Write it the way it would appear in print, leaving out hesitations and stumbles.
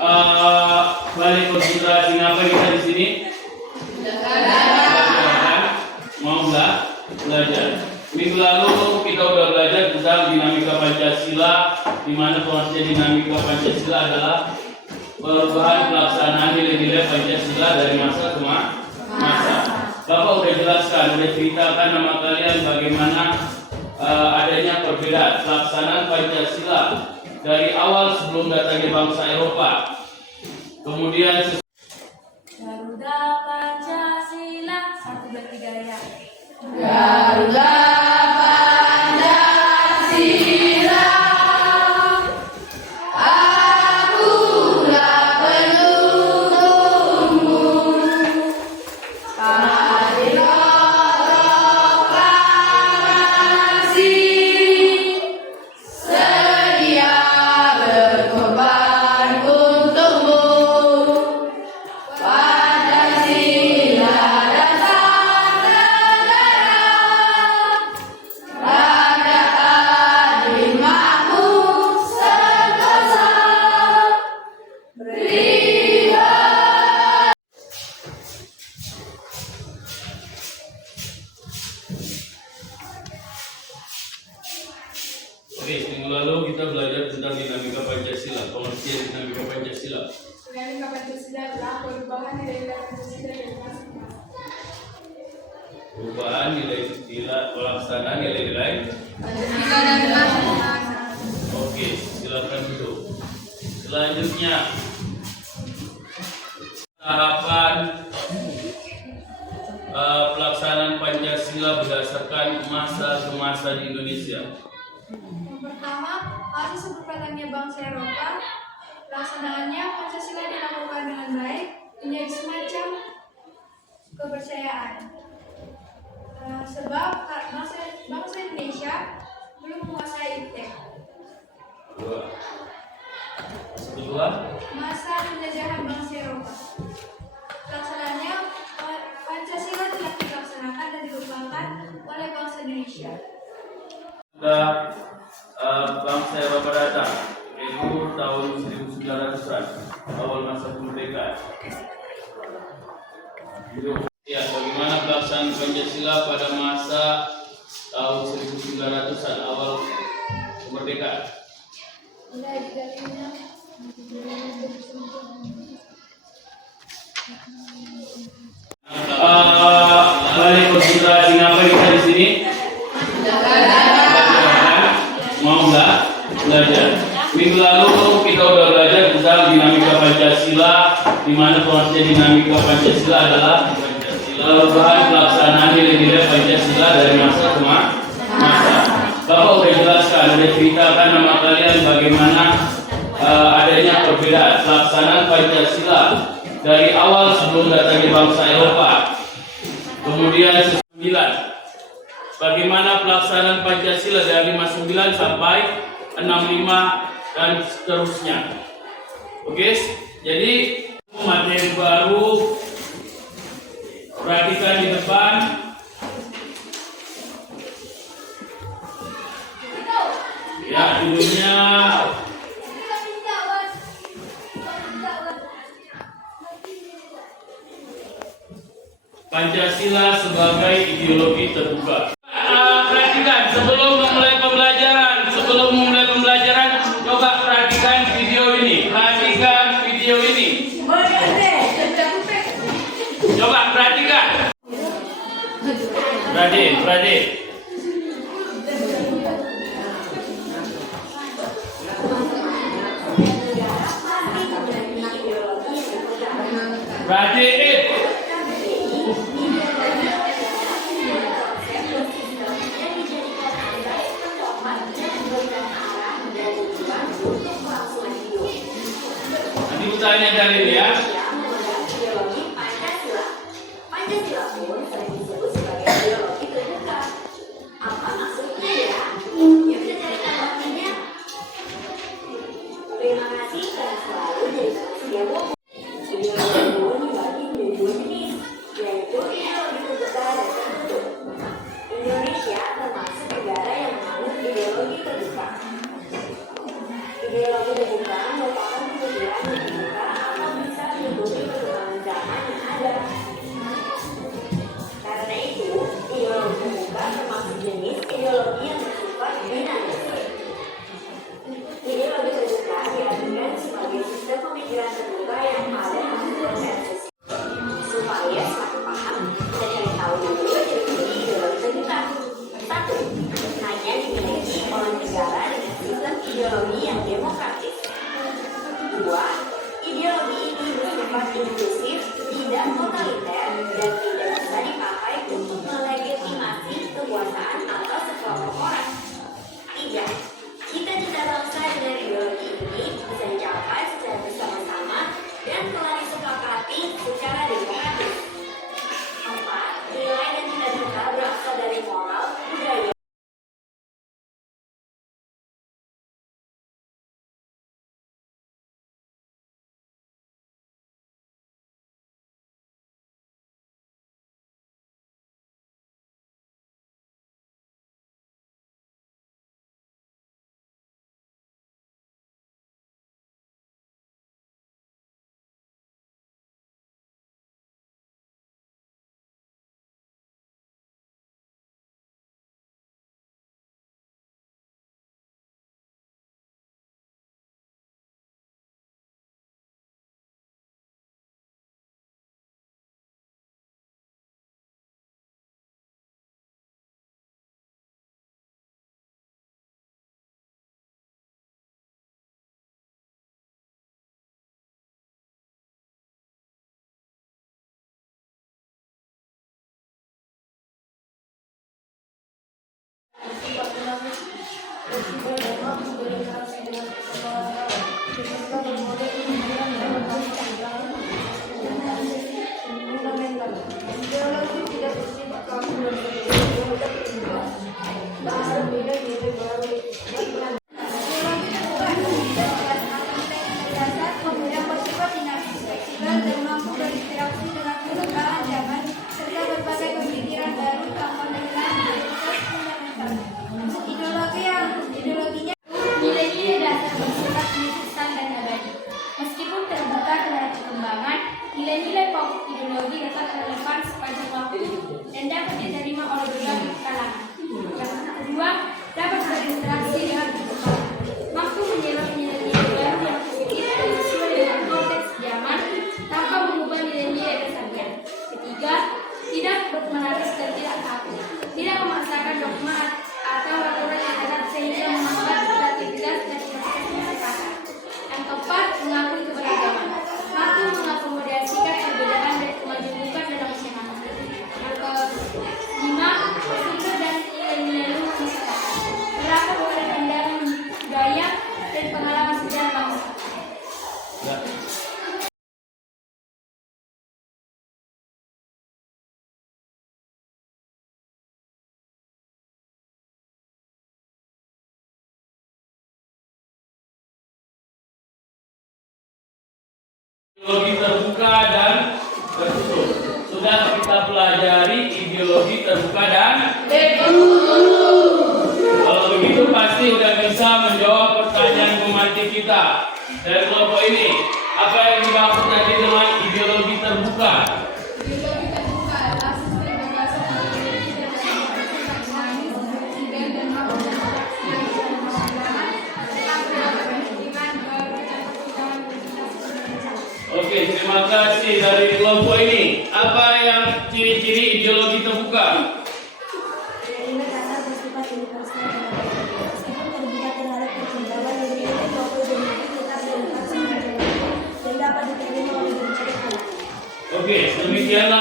balik konsentrasi ngapa kita di sini? Belajar. Mau belajar. Minggu lalu kita udah belajar tentang dinamika Pancasila, di mana konsep dinamika Pancasila adalah perubahan pelaksanaan nilai-nilai Pancasila dari masa ke masa. Bapak udah jelaskan, udah ceritakan nama kalian bagaimana adanya perbedaan pelaksanaan Pancasila dari awal sebelum datangnya bangsa Eropa. Kemudian Garuda Pancasila 1, 2, 3 ya. Garuda Pancasila, akulah pendukungmu. Pada proklamasi sedia berkorban untukmu. Pancasila dasar negara, rakyat adil makmur sentosa, beribadah. Oke, minggu lalu kita belajar tentang dinamika Pancasila, pengertian dinamika Pancasila. Dinamika Pancasila adalah perubahan nilai-nilai Pancasila dari masa ke masa. Perubahan nilai pelaksanaan nilai-nilai. Pancasila dari masa ke masa. Oke, silakan duduk. Selanjutnya tahapan pelaksanaan Pancasila berdasarkan masa ke masa di Indonesia. Yang pertama, masa sebelum datangnya bangsa Eropa, pelaksanaannya Pancasila dilakukan dengan baik, menjadi semacam kepercayaan. Sebab bangsa Indonesia belum menguasai IPTEK. Kedua, Masa penjajahan bangsa Eropa. Pelaksanaannya Pancasila tidak dilaksanakan dan dilupakan oleh bangsa Indonesia. sudah bangsa Eropa datang, yaitu tahun 1900-an, awal masa kemerdekaan. Ya, bagaimana pelaksanaan Pancasila pada masa tahun 1900-an, awal kemerdekaan? Mulai didirinya balik konsentrasi ngapa kita di sini? Belajar. Mau belajar. Minggu lalu kita udah belajar tentang dinamika Pancasila, di mana konsep dinamika Pancasila adalah perubahan pelaksanaan nilai-nilai Pancasila dari masa ke masa. Bapak udah jelaskan, udah ceritakan nama kalian bagaimana adanya perbedaan pelaksanaan Pancasila dari awal sebelum datangnya bangsa Eropa. Kemudian 9, bagaimana pelaksanaan Pancasila dari 59 sampai 65 dan seterusnya. Oke, jadi materi baru, perhatikan di depan. Ya, judulnya Pancasila sebagai ideologi terbuka. Perhatikan sebelum memulai pembelajaran, coba perhatikan video ini. Coba perhatikan. Perhatikan. Nanti utanya dari ini ya. Pancasila pun sering disebut sebagai ideologi terbuka. Apa maksudnya ya? Ya bisa carikan artinya. Terima kasih dan selalu jadi setia bohong. Ideologi pun dibagi menjadi dua jenis, yaitu ideologi terbuka dan tertutup. Indonesia termasuk negara yang menganut ideologi terbuka. Ideologi terbuka merupakan kemudian pemikiran yang terbuka akan bisa mengikuti perkembangan zaman yang ada. Karena itu, ideologi terbuka termasuk jenis ideologi yang bersifat dinamis. Ideologi terbuka diartikan sebagai sistem pemikiran terbuka yang ada hasil konsensus. Supaya semakin paham, kita cari tahu dulu definisi ideologi terbuka. 1. Hanya dimiliki oleh negara dengan sistem ideologi yang demokratis. 2. Ideologi ini bersifat inklusif, tidak totaliter, dan tidak bisa dipakai untuk melegitimasi kekuasaan atau sekelompok orang. 3. Cita-cita bangsa dengan ideologi ini bisa dicapai secara bersama-sama dan telah disepakati secara demokratis. 4. Nilai dan cita-cita berasal dari moral, budaya, Ideologi tidak bersifat kamu bahasa berbeda gitu baru. Ideologi terbuka dasar kemudian bersifat dinamis, fleksibel dan mampu berinteraksi dengan perkembangan zaman serta berbagai pemikiran baru tanpa dengan identitas fundamental. Ideologinya nilai-nilai dasar bersifat konsisten dan abadi. Meskipun terbuka terhadap perkembangan, nilai-nilai pokok ideologi tetap relevan sepanjang waktu dan dapat diterima oleh berbagai kalangan. Yang kedua, dapat berinteraksi dengan perkembangan. Mampu menyebar nilai-nilai baru yang positif dan sesuai dengan konteks zaman tanpa mengubah nilai-nilai dasarnya. Ketiga, tidak dogmatis dan tidak kaku. Tidak memaksakan dogma atau aturan yang ada sehingga menghambat kreativitas dan proses kesepakatan. Yang keempat, mengakui keberagaman. Mampu mengakomodasikan perbedaan dan kemajemukan dalam masyarakat. Yang kelima, sumber dan nilai-nilai luhur masyarakat. Terdapat pada pandangan budaya dan pengalaman sejarah bangsa. Ideologi terbuka dan tertutup. Sudah kita pelajari ideologi terbuka dan tertutup. Kalau begitu pasti sudah bisa menjawab pertanyaan pemantik kita dari kelompok ini. Apa yang dimaksud tadi dengan ideologi terbuka? Ideologi terbuka adalah sistem berdasar pada nilai dan dinamis, fleksibel dan mampu berinteraksi dengan masyarakat tentang berbagai pemikiran baru dan perkembangan identitas fundamental. Oke, terima kasih dari kelompok ini. Apa yang ciri-ciri ideologi terbuka? Nilai dasar bersifat universal dan abadi. Meskipun terbuka terhadap perkembangan, nilai-nilai pokok ideologi tetap relevan sepanjang waktu dan dapat diterima oleh berbagai kalangan. Oke, demikianlah